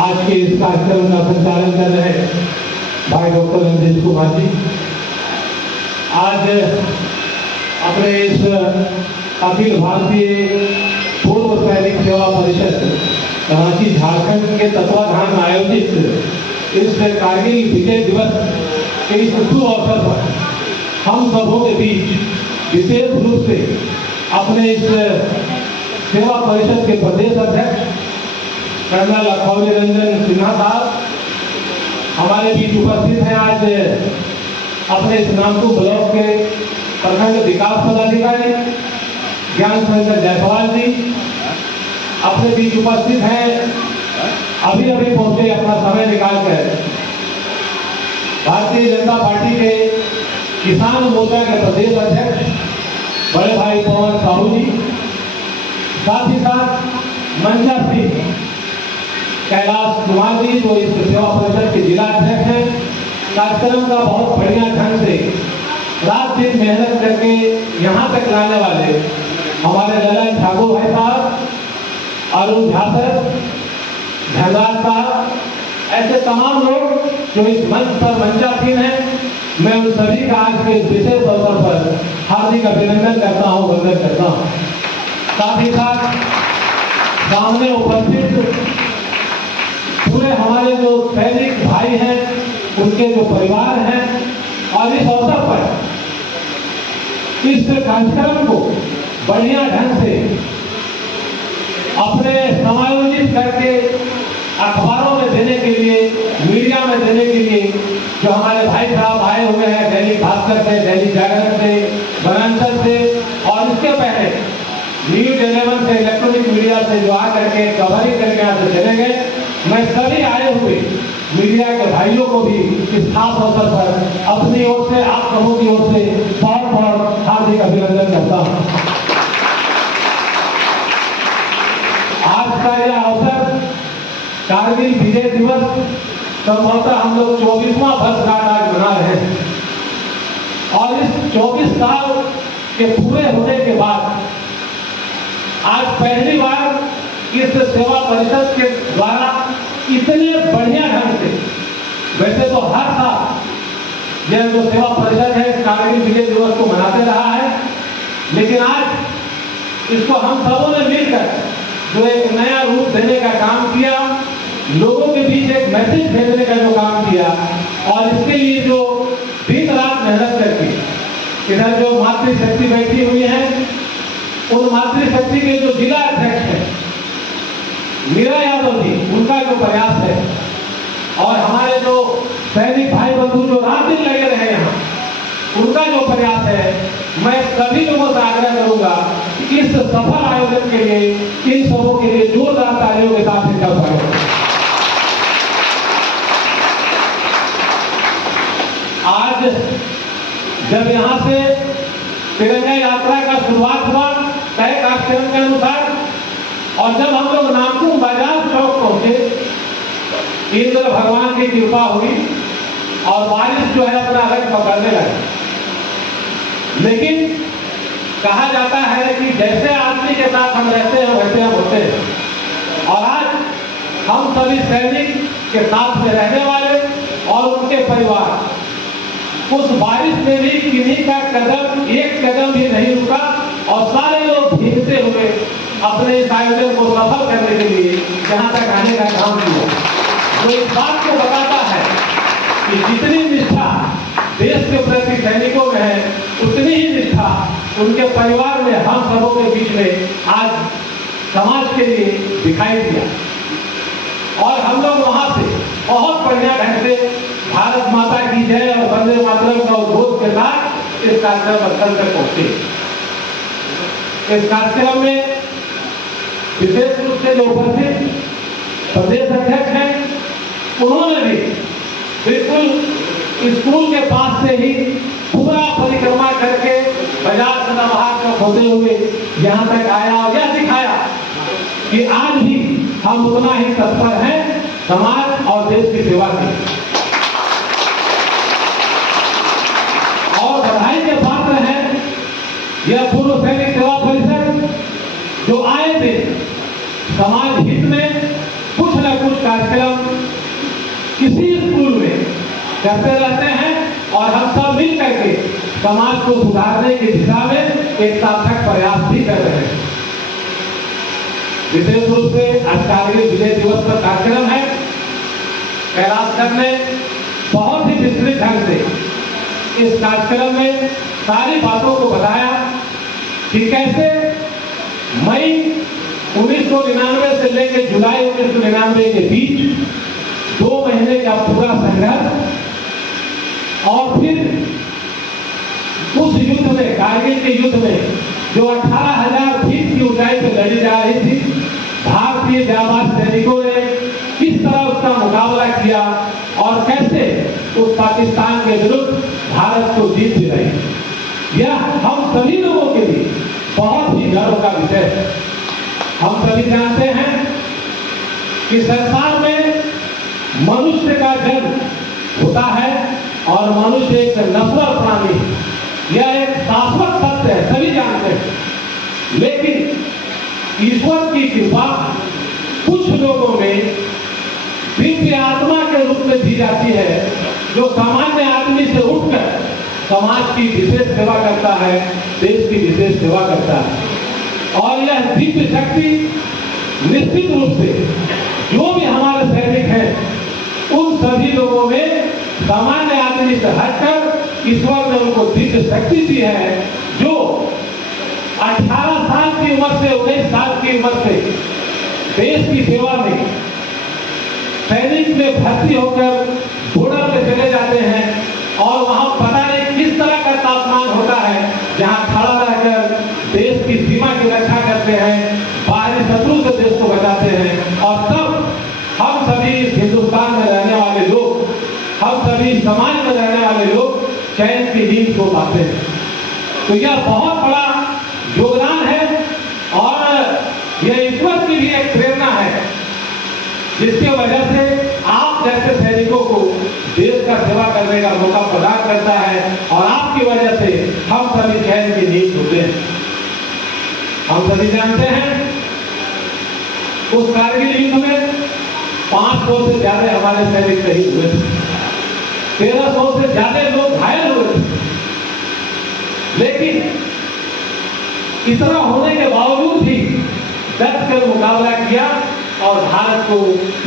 आज के इस कार्यक्रम का संचालन कर रहे भाई डॉक्टर रंजीत कुमार जी, आज अपने इस अखिल भारतीय पूर्व सैनिक सेवा परिषद रांची झारखंड के तत्वाधान में आयोजित इस कारगिल विजय दिवस के इस शुभ अवसर पर हम सबों के बीच विशेष रूप से अपने इस सेवा परिषद के प्रदेश अध्यक्ष कर्नल अखौली रंजन सिन्हा साहब हमारे बीच उपस्थित हैं। आज अपने इस नामकुम ब्लॉक के प्रखंड विकास पदाधिकारी ज्ञान शंकर जायसवाल जी अपने बीच उपस्थित हैं। अभी अभी पहुंचे अपना समय निकालकर भारतीय जनता पार्टी के किसान मोर्चा के प्रदेश अध्यक्ष बड़े भाई पवन साहू जी, साथ ही साथ मंजा सिंह कैलाश कुमार जी जो इस सेवा परिषद के जिला अध्यक्ष हैं। कार्यक्रम का बहुत बढ़िया ढंग से रात दिन मेहनत करके यहाँ तक लाने वाले हमारे ललन ठाकुर भाई साहब, अरुण झा सर, धनराज साहब, ऐसे तमाम लोग जो इस मंच पर मंचासीन हैं, मैं उन सभी का आज के विशेष अवसर पर हार्दिक अभिनंदन करता हूँ, वंदन करता हूँ। साथ ही साथ सामने उपस्थित पूरे हमारे जो सैनिक भाई हैं, उनके जो परिवार हैं, और इस अवसर पर इस कार्यक्रम को बढ़िया ढंग से अपने समायोजित करके अखबारों में देने के लिए, मीडिया में देने के लिए जो हमारे भाई साहब आए हुए हैं दैनिक भास्कर से, दैनिक जागरण से, वनांचल से, और इसके पहले न्यूज 11 से, इलेक्ट्रॉनिक मीडिया से जो आ करके कवरिंग करके यहाँ से चले गए, मैं सभी आए हुए मीडिया के भाइयों को भी इस खास अवसर पर अपनी ओर से, आप सबों की ओर से बहुत बहुत हार्दिक अभिनंदन करता हूँ। आज का यह अवसर कारगिल विजय दिवस संभवतः हम लोग 24वां वर्षगांठ आज मना रहे हैं, और इस 24 साल के पूरे होने के बाद आज पहली बार इस सेवा परिषद के द्वारा इतने बढ़िया ढंग से, वैसे तो हर साल यह जो सेवा परिषद है कारगिल विजय दिवस को मनाते रहा है, लेकिन आज इसको हम सबों ने मिलकर जो एक नया रूप देने का काम किया, लोगों के बीच एक मैसेज भेजने का जो काम किया, और इसके लिए जो दिन रात मेहनत करके इधर जो मातृशक्ति बैठी हुई है, उन मातृशक्ति के जो जिला अध्यक्ष है मीरा यादव जी, उनका जो प्रयास है, और हमारे जो सैनिक भाई बंधु जो रात दिन लगे रहे यहाँ, उनका जो प्रयास है, मैं सभी लोगों से आग्रह करूंगा कि इस सफल आयोजन के लिए इन सबों के लिए जोरदार तालियों के साथ इनका स्वागत। आज जब यहाँ से तिरंगा यात्रा का शुरुआत हुआ तय कार्यक्रम के अनुसार, और जब हम लोग नामकुम बाजार चौक पहुंचे, इंद्र भगवान की कृपा हुई और बारिश जो है अपना रंग पकड़ने लगी। लेकिन कहा जाता है कि जैसे आदमी के साथ हम रहते हैं वैसे हम होते हैं, और आज हम सभी सैनिक के साथ में रहने वाले और उनके परिवार उस बारिश में भी किन्हीं का कदम, एक कदम भी नहीं रुका, और सारे लोग भीगते हुए अपने इस आयोजन को सफल करने के लिए यहाँ तक आने का काम किया। तो इस बात को बताता है कि जितनी निष्ठा देश के प्रति सैनिकों में है, उतनी ही निष्ठा उनके परिवार में, हम सबों के बीच में आज समाज के लिए दिखाई दिया। और हम लोग वहाँ से बहुत बढ़िया ढंग से भारत माता की जय और वंदे मातरम का उद्घोष के साथ इस कार्यक्रम स्थल तक पहुंचे। इस कार्यक्रम में विशेष रूप से जो उपस्थित प्रदेश अध्यक्ष हैं, उन्होंने भी बिल्कुल स्कूल के पास से ही पूरा परिक्रमा करके बाजार सदाबहार तक होते हुए यहाँ तक आया, और यह दिखाया कि आज भी हम उतना ही तत्पर हैं समाज और देश की सेवा की। और बधाई के पात्र हैं यह पूर्व सैनिक सेवा परिषद जो आए थे समाज हित में कुछ न कुछ कार्यक्रम करते रहते हैं और हम सब मिल करके समाज को सुधारने की दिशा में एक सार्थक प्रयास भी कर रहे हैं। विशेष रूप से आज कारगिल विजय दिवस पर कार्यक्रम है। कैलाश सर ने बहुत ही विस्तृत ढंग से इस कार्यक्रम में सारी बातों को बताया कि कैसे मई 1999 से लेकर जुलाई 1999 के बीच 2 महीने का पूरा संघर्ष और फिर उस युद्ध में, कारगिल के युद्ध में जो 18,000 फीट की ऊंचाई पर लड़ी जा रही थी, भारतीय जाबाज सैनिकों ने किस तरह उसका मुकाबला किया और कैसे उस पाकिस्तान के विरुद्ध भारत को जीत दिलाई। यह हम सभी लोगों के लिए बहुत ही गर्व का विषय है। हम सभी जानते हैं कि संसार में मनुष्य का जन्म होता है और मनुष्य एक नश्वर प्राणी है। यह एक शाश्वत सत्य है, सभी जानते हैं। लेकिन ईश्वर की कृपा कुछ लोगों में दिव्य आत्मा के रूप में दी जाती है, जो सामान्य आदमी से उठकर समाज की विशेष सेवा करता है, देश की विशेष सेवा करता है। और यह दिव्य शक्ति निश्चित रूप से जो भी हमारे सैनिक हैं उन सभी लोगों में सामान्य आदमी से हटकर ईश्वर ने उनको दिव्य शक्ति दी है, जो 18 साल की उम्र से 19 साल की उम्र से देश की सेवा में सैनिक में भर्ती होकर बॉर्डर पे चले जाते हैं और वहां पता नहीं किस तरह का तापमान होता है, जहां खड़ा रहकर देश की सीमा की रक्षा करते हैं, बाहरी शत्रु से देश को बचाते हैं। और तब हम सभी हिंदुस्तान में रहने वाले लोग, हम सभी समाज में रहने वाले लोग चैन की नींद सो पाते हैं। तो यह बहुत बड़ा योगदान है और यह ईश्वर की भी एक प्रेरणा है, जिसकी वजह से आप जैसे सैनिकों को देश का सेवा करने का मौका प्रदान करता है और आपकी वजह से हम सभी चैन की नींद सोते हैं। हम सभी जानते हैं उस कारगिल युद्ध में 500 से ज्यादा हमारे सैनिक शहीद हुए थे, 1300 से ज्यादा लोग घायल हुए थे। लेकिन इतना होने के बावजूद भी डट कर मुकाबला किया और भारत को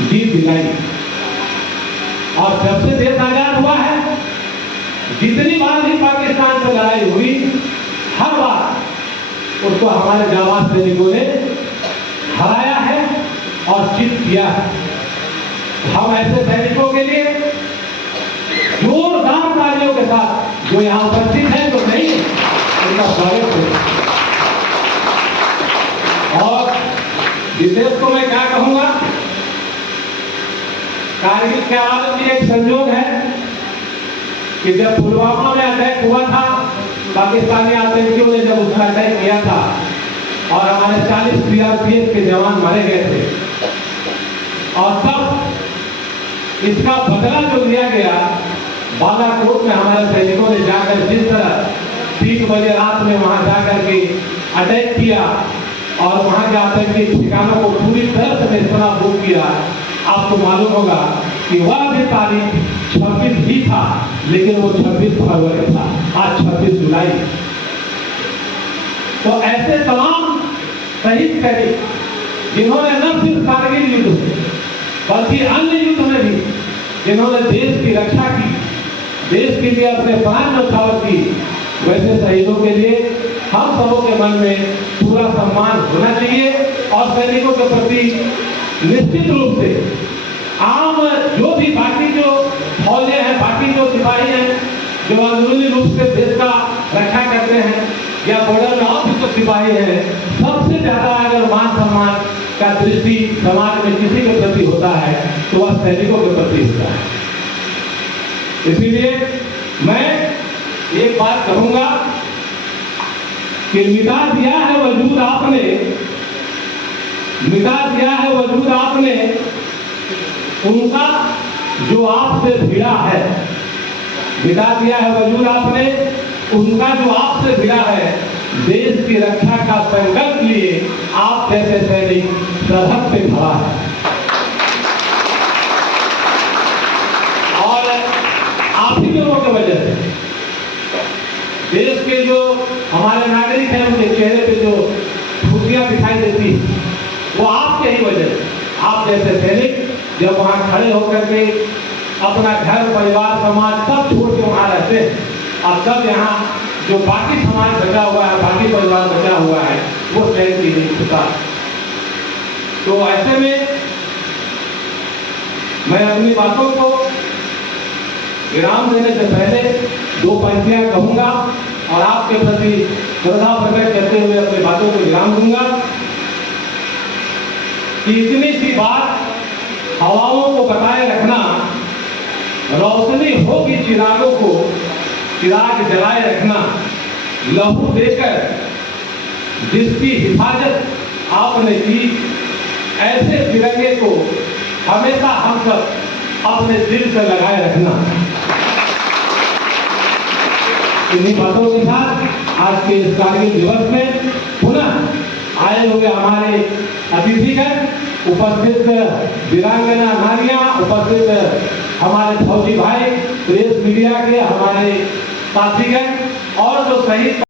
जीत दिलाई। और जब से देश आजाद हुआ है, जितनी बार भी पाकिस्तान से लड़ाई हुई, हर बार उसको हमारे जाबाज सैनिकों ने हराया है और जीत किया है। हम ऐसे सैनिकों के लिए जोरदार तालियों के साथ, जो यहाँ उपस्थित है तो नहीं, उनका स्वागत है। और विशेष को मैं क्या कहूंगा, कारगिल के बाद भी एक संयोग है कि जब पुलवामा में अटैक हुआ था, पाकिस्तानी आतंकियों ने जब उसका अटैक किया था और हमारे 40 सीआरपीएफ के जवान मारे गए थे, और तब इसका बदला जो लिया गया, बालाकोट में हमारे सैनिकों ने जाकर जिस तरह 3 बजे रात में वहां जाकर के अटैक किया और वहां के आतंकी ठिकानों को पूरी तरह से नेस्तनाबूद किया। आपको मालूम होगा कि वह भी तारीख 26 ही था, लेकिन वो 26 फरवरी था, आज 26 जुलाई। तो ऐसे तमाम शहीद सैनिक जिन्होंने न सिर्फ कारगिल युद्ध में बल्कि अन्य युद्ध में भी जिन्होंने देश की रक्षा की, देश के लिए अपने प्राण न्यौछावर की, वैसे शहीदों के लिए हम सबों के मन में पूरा सम्मान होना चाहिए। और सैनिकों के प्रति निश्चित रूप से आम जो भी बाकी जो फौजे हैं, बाकी जो सिपाही हैं, जो अंदरूनी रूप से देश का रक्षा करते हैं, या बॉर्डर में और भी जो सिपाही हैं, सबसे ज्यादा अगर मान सम्मान का दृष्टि समाज में किसी के प्रति होता है तो वह सैनिकों के प्रति होता है। इसीलिए मैं एक बात कहूंगा कि मिटा दिया है वजूद आपने, मिटा दिया है वजूद आपने उनका जो आपसे भिड़ा है, मिटा दिया है वजूद आपने उनका जो आपसे भिड़ा है। देश की रक्षा का संकल्प लिए आप जैसे सैनिक सरहद पे खड़ा है। और हमारे नागरिक हैं, उनके चेहरे पे जो खुशियाँ दिखाई देती है वो आपके ही वजह से। आप जैसे सैनिक जब वहाँ खड़े होकर के अपना घर परिवार समाज सब छोड़ के वहाँ रहते हैं, और सब यहाँ जो बाकी समाज बचा हुआ है, बाकी परिवार बचा हुआ है, वो चैन की नहीं छूता। तो ऐसे में मैं अपनी बातों को विराम देने से पहले दो पंक्तियां कहूंगा और आपके प्रति श्रद्धा प्रकट करते हुए अपनी बातों को विराम दूंगा कि इतनी सी बात हवाओं को बताए रखना, रोशनी होगी चिरागों को चिराग जलाए रखना, लहू देकर जिसकी हिफाजत आपने की, ऐसे तिरंगे को हमेशा हम सब अपने दिल से लगाए रखना। इन्हीं बातों के साथ आज के इस कारगिल दिवस में पुनः आए हुए हमारे अतिथिगण, उपस्थित वीरांगना नारियां, उपस्थित हमारे फौजी भाई, प्रेस मीडिया के हमारे साथीगण और जो शहीद